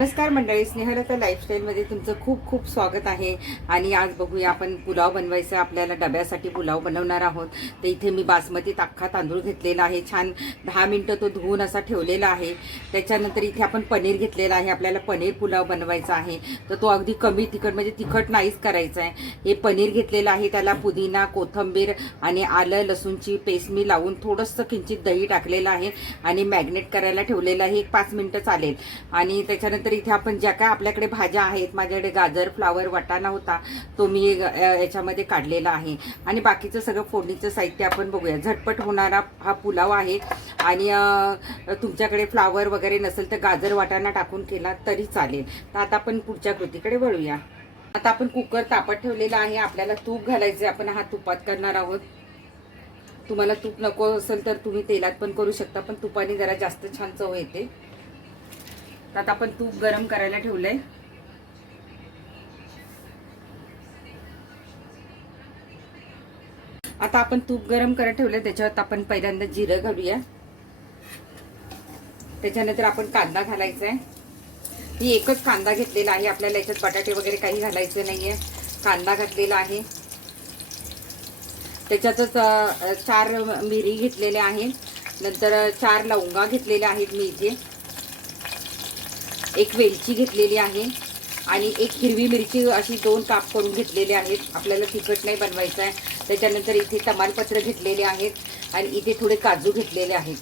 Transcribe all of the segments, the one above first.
नमस्कार मंडळी स्नेहलता लाईफस्टाईलमध्ये तुमचं खूप खूप स्वागत आहे. आणि आज बघूया आपण पुलाव बनवायचा आपल्याला डब्यासाठी पुलाव बनवणार आहोत. तर इथे मी बासमती अख्खा तांदूळ घेतलेला आहे. छान दहा मिनटं तो धुवून असा ठेवलेला आहे. त्याच्यानंतर इथे आपण पनीर घेतलेला आहे. आपल्याला पनीर पुलाव बनवायचा आहे. तर तो अगदी कमी तिखट म्हणजे तिखट नाहीच करायचा आहे. हे पनीर घेतलेलं आहे. त्याला पुदिना कोथंबीर आणि आलं लसूणची पेस्ट मी लावून थोडंसं किंचित दही टाकलेलं आहे. आणि मॅग्नेट करायला ठेवलेलं आहे. एक पाच मिनटं चालेल. आणि त्याच्यानंतर इथे आपण ज्या काय आपल्याकडे भाज्या आहेत माझ्याकडे गाजर फ्लावर वाटाणा होता तो मी याच्यामध्ये काढलेला आहे. आणि बाकीचं सगळं फोडणीचं साहित्य आपण बघूया. झटपट होणारा हा पुलाव आहे. आणि तुमच्याकडे फ्लावर वगैरे नसेल तर गाजर वाटाणा टाकून केला तरी चालेल. तर आता आपण पुढच्या कृतीकडे वळूया. आता आपण कुकर तापत ठेवलेला आहे. आपल्याला तूप घालायचं आपण हा तुपात करणार आहोत. तुम्हाला तूप नको असेल तर तुम्ही तेलात पण करू शकता पण तुपाने जरा जास्त छान चव येते. तर आता आपण तूप गरम करायला ठेवलंय. आता आपण तूप गरम करत ठेवलंय त्याच्यावर आपण पहिल्यांदा जिरं घालूया. त्याच्यानंतर आपण कांदा घालायचा आहे ही एकच कांदा घेतलेला आहे आपल्याला याच्यात बटाटे वगैरे काही घालायचे नाहीये. कांदा घातलेला आहे. त्याच्यातच चार मिरी घेतलेल्या आहेत. नंतर चार लवंगा घेतलेल्या आहेत मी इथे. एक वेलची घेतलेली आहे आणि एक हिरवी मिरची अशी दोन काप करून घेतलेले आहेत. आपल्याला तिखट नाही बनवायचं आहे. त्याच्यानंतर इथे तमालपत्र घेतलेले आहेत आणि इथे थोडे काजू घेतलेले आहेत.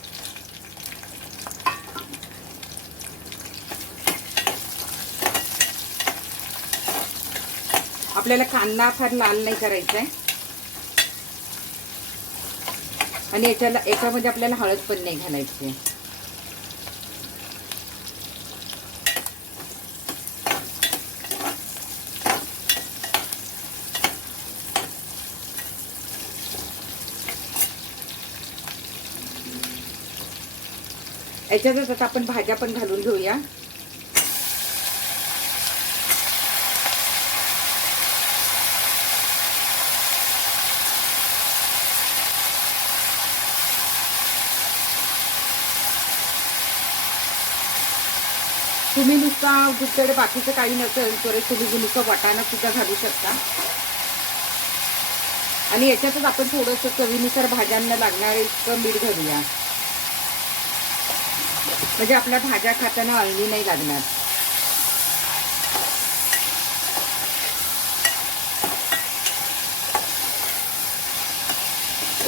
आपल्याला कांदा फार लाल नाही करायचा आहे. आणि याच्याला याच्यामध्ये आपल्याला हळद पण नाही घालायची आहे. याच्यातच आता आपण भाज्या पण घालून घेऊया. तुम्ही नुसता तुमच्याकडे बाकीचं काही नसेल तर तुम्ही नुसतं वाटाणा सुद्धा घालू शकता. आणि याच्यातच आपण थोडंसं चवीनुसार भाज्यांना लागणार इतकं मीठ घालूया. म्हणजे आपल्या भाज्या खाताना अळणी नाही लागणार.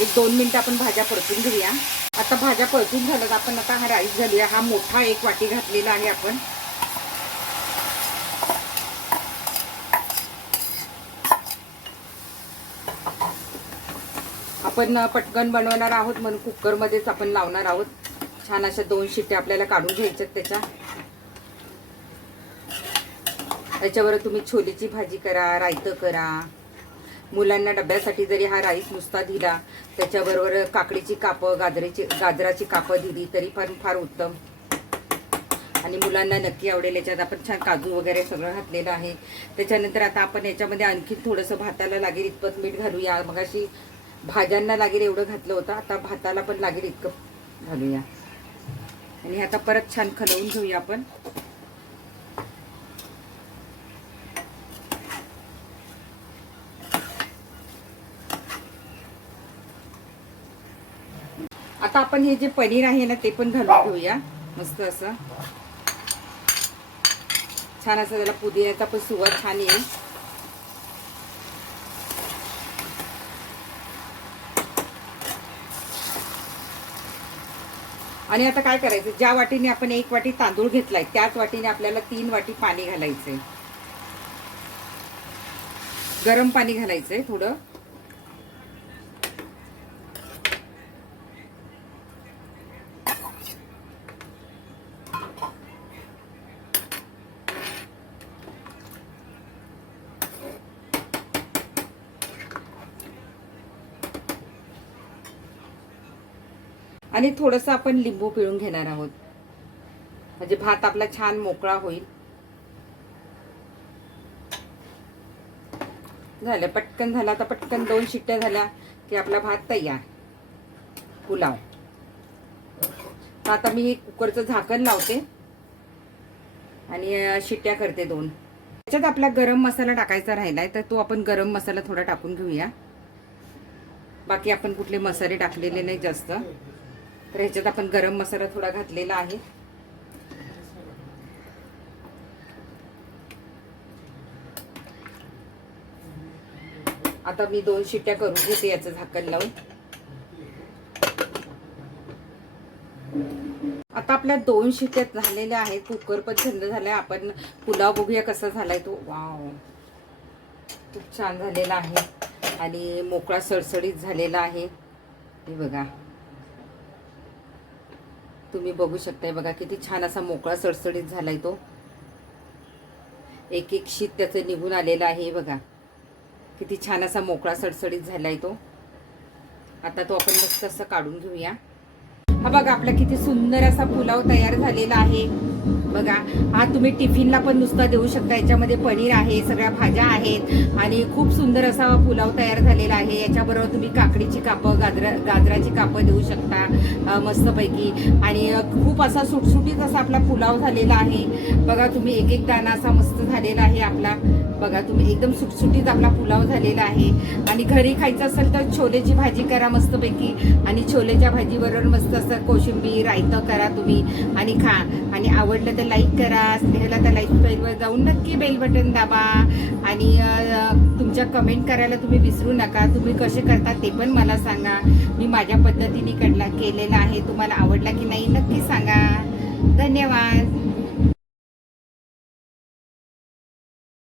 एक दोन मिनिटं आपण भाज्या परतून घेऊया. आता भाज्या परतून झाल्यात आपण आता हा राईस घालूया. हा मोठा एक वाटी घातलेला आहे आपण. आपण पटकन बनवणार आहोत म्हणून कुकरमध्येच आपण लावणार आहोत. छान अशा दोन शिट्ट्या आपल्याला काढून घ्यायच्यात त्याच्या. त्याच्यावर तुम्ही छोलीची भाजी करा रायतं करा. मुलांना डब्यासाठी जरी हा राईस नुसता दिला त्याच्याबरोबर काकडीची कापं गाजरेची गाजराची कापं दिली तरी पण फार उत्तम. आणि मुलांना नक्की आवडेल याच्यात आपण छान काजू वगैरे सगळं घातलेलं आहे. त्याच्यानंतर आता आपण याच्यामध्ये आणखी थोडंसं भाताला लागेल इतपत मीठ घालूया. मग अशी भाज्यांना लागेल एवढं घातलं होतं आता भाताला पण लागेल इतकं घालूया. आणि आता परत छान खलवून घेऊया आपण. आता आपण हे जे पनीर आहे ना ते पण घालून घेऊया. मस्त असं. छान असं त्याला पुदिन्याचा पण सुवाद छान येईल. आणि आता काय करायचं? ज्या वाटीने आपण एक वाटी तांदूळ घेतलाय त्याच वाटीने आपल्याला तीन वाटी पाणी घालायचंय. गरम पाणी घालायचंय थोडं. आणि थोडंसं आपण लिंबू पिळून घेणार आहोत. म्हणजे भात आपला छान मोकळा होईल. झालं पटकन झाला. आता पटकन दोन शिट्ट्या झाल्या की आपला भात तयार. पुलाव. तर आता मी कुकरचं झाकण लावते. आणि शिट्ट्या करते दोन. त्याच्यात आपला गरम मसाला टाकायचा राहिलाय तर तो आपण गरम मसाला थोडा टाकून घेऊया. बाकी आपण कुठले मसाले टाकलेले नाही जास्त. तर ह्याच्यात आपण गरम मसाला थोडा घातलेला आहे. आता मी दोन शिट्ट्या करून घेते याचं झाकण लावून. आता आपल्या दोन शिट्ट्या झालेल्या आहेत. कुकर पण थंड झालाय. आपण पुलाव बघूया कसा झालाय तो. वाव. खूप छान झालेला आहे. आणि मोकळा सळसळीत झालेला आहे. हे बघा. तुम्ही बघू शकताय बघा किती छान असा मोकळा सडसडीत झालाय तो. एक एक शीत त्याचं निघून आलेलं आहे बघा. किती छान असा मोकळा सडसडीत झालाय तो. आता तो आपण मस्त असं काढून घेऊया. हा बघा आपला किती सुंदर असा पुलाव तयार झालेला आहे. बघा हा तुम्ही टिफिनला पण नुसता देऊ शकता. याच्यामध्ये पनीर आहे सगळ्या भाज्या आहेत आणि खूप सुंदर असा पुलाव तयार झालेला आहे. याच्याबरोबर तुम्ही काकडीची कापं गाजरा गाजराची कापं देऊ शकता मस्तपैकी. आणि खूप असा सुटसुटीत असा आपला पुलाव झालेला आहे. बघा तुम्ही एक एक दाणा असा मस्त झालेला आहे आपला. बघा तुम्ही एकदम सुटसुटीत आपला पुलाव झालेला आहे. आणि घरी खायचं असेल तर छोलेची भाजी करा मस्तपैकी. आणि छोलेच्या भाजीबरोबर मस्त असं कोशिंबीर रायतं करा तुम्ही आणि खा. आणि आवडलं तर लाईक करा स्नेहला तर लाईक बेलवर जाऊन नक्की बेल बटन दाबा. आणि तुमच्या कमेंट करायला तुम्ही विसरू नका. तुम्ही कसे करता ते पण मला सांगा. मी माझ्या पद्धतीने कडला केलेला आहे. तुम्हाला आवडला की नाही नक्की सांगा. धन्यवाद.